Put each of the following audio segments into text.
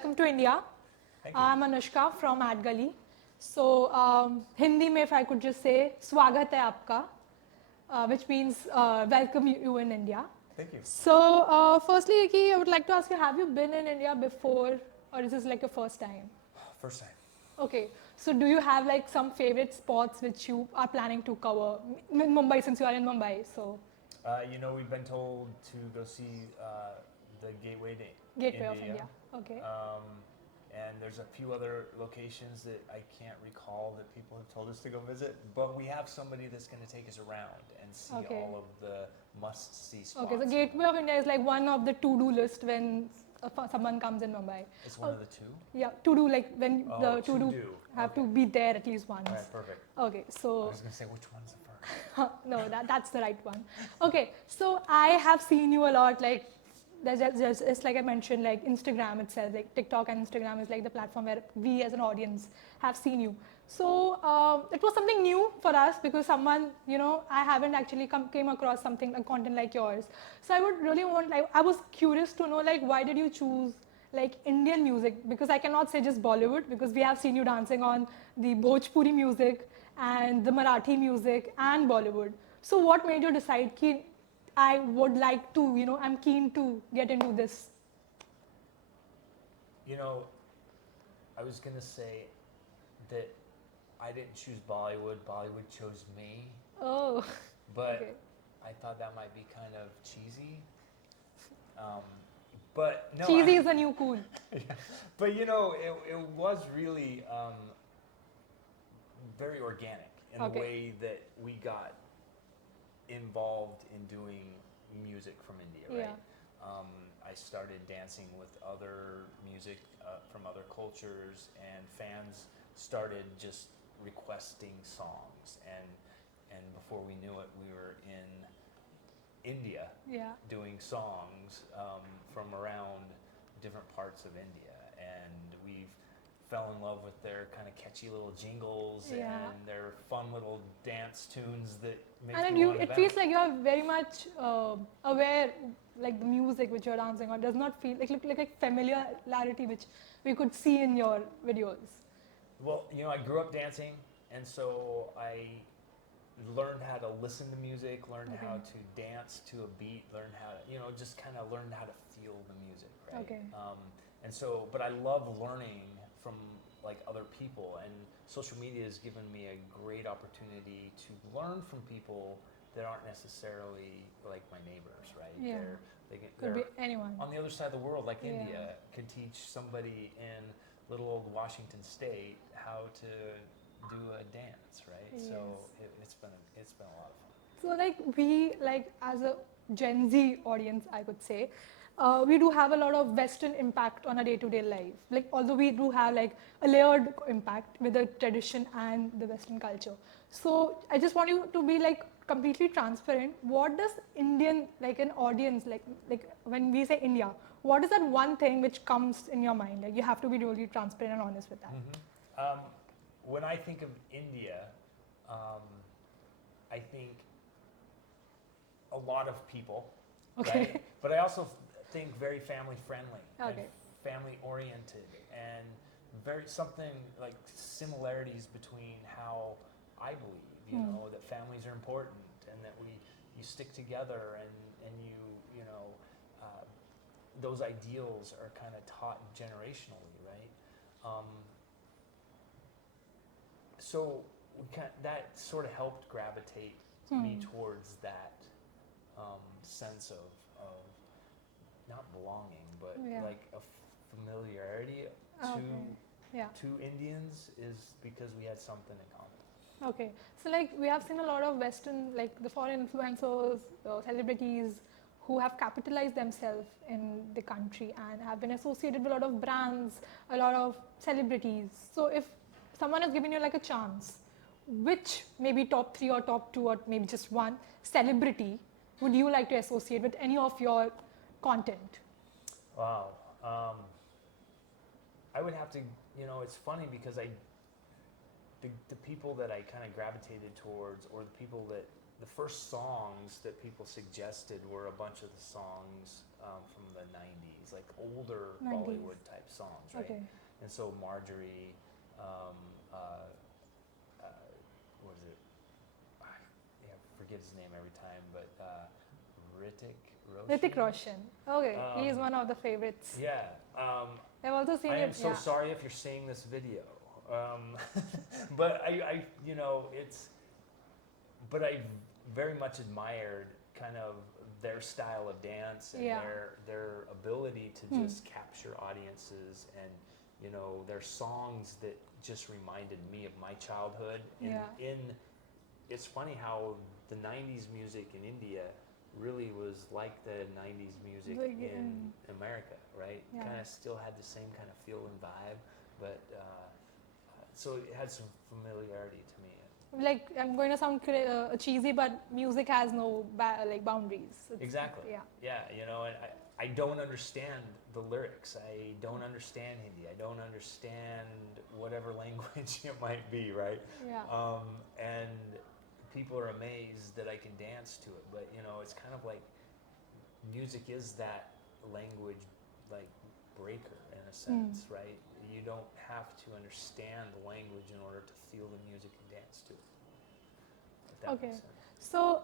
welcome to India. Thank you. I'm Anushka from Ad Gully. So, Hindi mein if I could just say, Swagat hai aapka, which means welcome you in India. Thank you. So, firstly, Iki, I would like to ask you, have you been in India before, or is this like your first time? First time. Okay, so do you have like some favorite spots which you are planning to cover in Mumbai, since you are in Mumbai? So, We've been told to go see the Gateway to Gateway of India. India. Okay. And there's a few other locations that I can't recall that people have told us to go visit, but we have somebody that's going to take us around and see Okay. all of the must-see spots. Okay, so Gateway of India is like one of the to-do list when someone comes in Mumbai. It's one of the two? Yeah, to-do, like when the to to-do do. have Okay. to be there at least once. All right, perfect. Okay, I so was going to say, which one's the first? no, that's the right one. Okay, so I have seen you a lot, like it's like I mentioned, like Instagram itself, like TikTok and Instagram is like the platform where we as an audience have seen you. So it was something new for us because someone, I haven't actually came across something like content like yours. So I would really want, like, I was curious to know, like, why did you choose like Indian music? Because I cannot say just Bollywood, because we have seen you dancing on the Bhojpuri music and the Marathi music and Bollywood. So what made you decide ki I would like to, I'm keen to get into this? I was going to say that I didn't choose Bollywood. Bollywood chose me. Oh, But okay. I thought that might be kind of cheesy. But no. Cheesy is a new cool. But it was really very organic in Okay. the way that we got involved in doing music from India, right? I started dancing with other music from other cultures, and fans started just requesting songs, and before we knew it, we were in India Yeah. doing songs from around different parts of India, and we've fell in love with their kind of catchy little jingles Yeah. and their fun little dance tunes that make And then you want to it feels like you are very much aware, like the music which you're dancing on does not feel like familiarity which we could see in your videos. Well, I grew up dancing, and so I learned how to listen to music, learned Okay. how to dance to a beat, learned how to, just kind of learned how to feel the music, right? Okay. And so, but I love learning from like other people, and social media has given me a great opportunity to learn from people that aren't necessarily like my neighbors, right? Yeah. Could They're be anyone. on the other side of the world, like Yeah. India, can teach somebody in little old Washington State how to do a dance, right? Yes. So it's been a lot of fun. So like as a Gen Z audience, I could say, we do have a lot of Western impact on our day-to-day life. Like although we do have like a layered impact with the tradition and the Western culture. So I just want you to be like completely transparent. What does Indian, like an audience, like when we say India, what is that one thing which comes in your mind? Like you have to be really transparent and honest with that. When I think of India, I think a lot of people, Okay. right? But I also think very family friendly Okay. and family oriented, and very something like similarities between how I believe, that families are important, and that you stick together, and those ideals are kind of taught generationally, right? So that sort of helped gravitate me towards that sense of not belonging, but Yeah. like a familiarity Okay. Yeah. to Indians, is because we had something in common. Okay, so like we have seen a lot of Western, like the foreign influencers, celebrities who have capitalized themselves in the country and have been associated with a lot of brands, a lot of celebrities. So if someone has given you like a chance, which maybe top 3 or top 2 or maybe just one celebrity would you like to associate with any of your content? Wow. I would have to, it's funny because the people that I kind of gravitated towards, or the people that the first songs that people suggested were a bunch of the songs from the 90s, like older 90s. Bollywood type songs, right? Okay. And so Marjorie, what is it? I forget his name every time, but Hrithik Roshan. Okay, he is one of the favorites. Yeah. I've also seen I it. am so sorry if you're seeing this video. But I but I very much admired kind of their style of dance and their ability to just capture audiences, and their songs that just reminded me of my childhood. It's funny how the 90s music in India really was like the 90s music in America, right? Yeah. Kind of still had the same kind of feel and vibe, but so it had some familiarity to me. Like, I'm going to sound cheesy, but music has no boundaries. Exactly. Yeah. Yeah, and I don't understand the lyrics. I don't understand Hindi. I don't understand whatever language it might be, right? Yeah. And people are amazed that I can dance to it, but it's kind of like music is that language like breaker in a sense, right? You don't have to understand the language in order to feel the music and dance to it. If that makes sense. So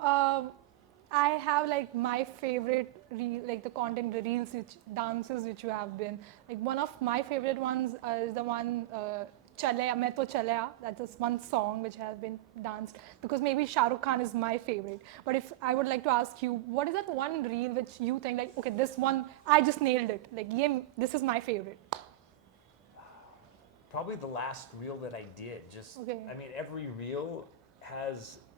I have like my favorite the content, the reels, dances which you have been like. One of my favorite ones is the one Chalaya, Main To Chalaya. That's just one song which has been danced, because maybe Shah Rukh Khan is my favorite. But if I would like to ask you, what is that one reel which you think like, okay, this one I just nailed it. Like, yeah, this is my favorite. Probably the last reel that I did. I mean, every reel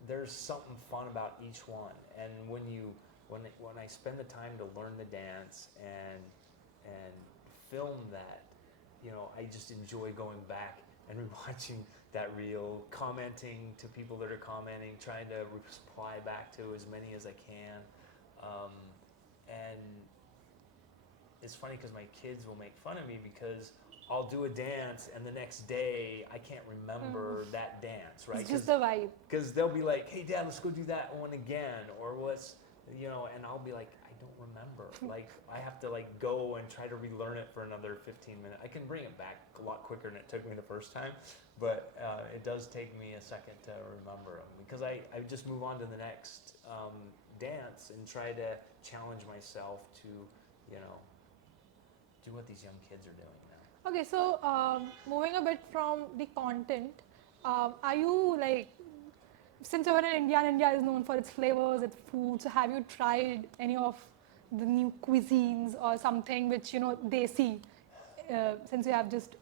there's something fun about each one, and when I spend the time to learn the dance and film that, I just enjoy going back and rewatching that reel, commenting to people that are commenting, trying to reply back to as many as I can, and it's funny because my kids will make fun of me because I'll do a dance and the next day I can't remember that dance, right? It's just the vibe. Because they'll be like, "Hey, Dad, let's go do that one again," or and I'll be like, "I don't remember." Like, I have to like go and try to relearn it for another 15 minutes. I can bring it back a lot quicker than it took me the first time, but it does take me a second to remember them because I just move on to the next dance and try to challenge myself to, do what these young kids are doing now. Okay, so moving a bit from the content, are you like, since you're in India and India is known for its flavors, its food, so have you tried any of the new cuisines or something which they see since you have just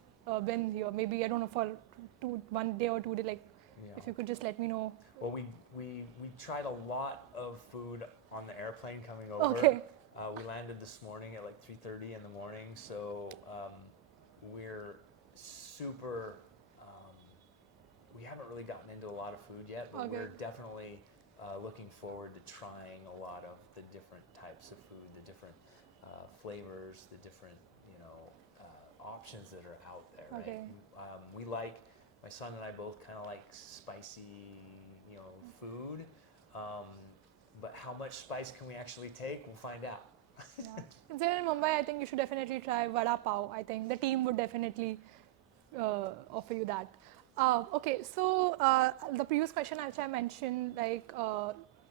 been here? Maybe, I don't know, for 1 day or 2 days, like if you could just let me know. Well, we tried a lot of food on the airplane coming over. Okay. We landed this morning at like 3:30 in the morning, so we're super. We haven't really gotten into a lot of food yet, but we're definitely looking forward to trying a lot of the different types of food, the different flavors, the different options that are out there. Okay. Right? My son and I both kind of like spicy, food. But how much spice can we actually take? We'll find out. Yeah. Since you're in Mumbai, I think you should definitely try vada pav. I think the team would definitely offer you that. Okay, so the previous question which I mentioned, like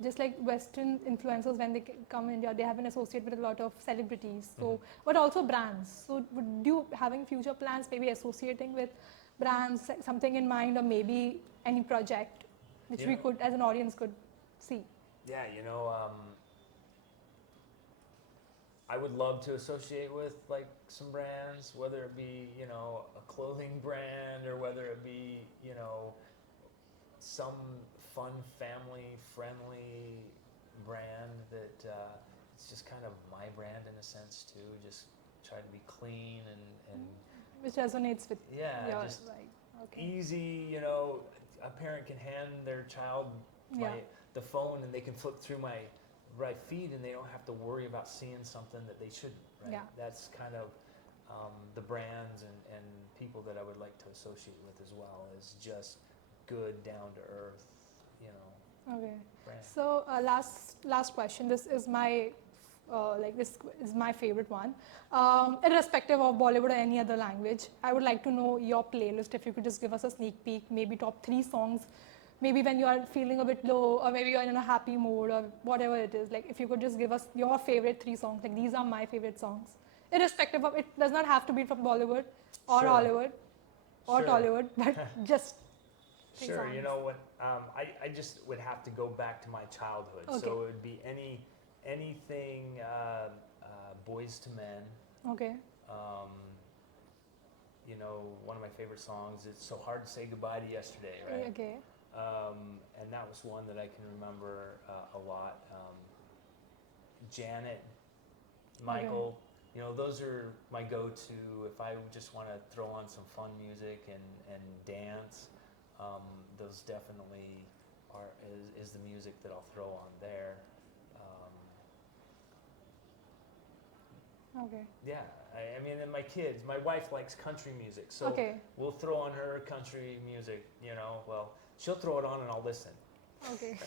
just like Western influencers, when they come in India, they have been associated with a lot of celebrities. So, but also brands. So, would you having future plans, maybe associating with brands, something in mind, or maybe any project which we could, as an audience, could see? Yeah, I would love to associate with like some brands, whether it be a clothing brand or whether it be some fun family friendly brand that it's just kind of my brand in a sense too. Just try to be clean and which resonates with just okay. easy. A parent can hand their child the phone and they can flip through my right feed and they don't have to worry about seeing something that they shouldn't, right? Yeah. That's kind of the brands and people that I would like to associate with as well, is just good, down to earth, Okay. brand. So last question. This is my this is my favorite one. Irrespective of Bollywood or any other language, I would like to know your playlist. If you could just give us a sneak peek, maybe top 3 songs, maybe when you are feeling a bit low, or maybe you are in a happy mood, or whatever it is. Like if you could just give us your favorite 3 songs. Like these are my favorite songs. Irrespective of, it does not have to be from Bollywood or Sure. Hollywood or Sure. Tollywood, but just three Sure. You songs. know what? I just would have to go back to my childhood. Okay. So it would be anything Boys to Men. Okay. Um, you know, one of my favorite songs is "So Hard to Say Goodbye to Yesterday," right? Okay. And that was one that I can remember a lot. Janet, Michael, you know, those are my go-to if I just want to throw on some fun music and dance. Those definitely is the music that I'll throw on there. Okay. Yeah, I mean, and my kids, my wife likes country music, so Okay. we'll throw on her country music. You know, well, she'll throw it on and I'll listen. Okay.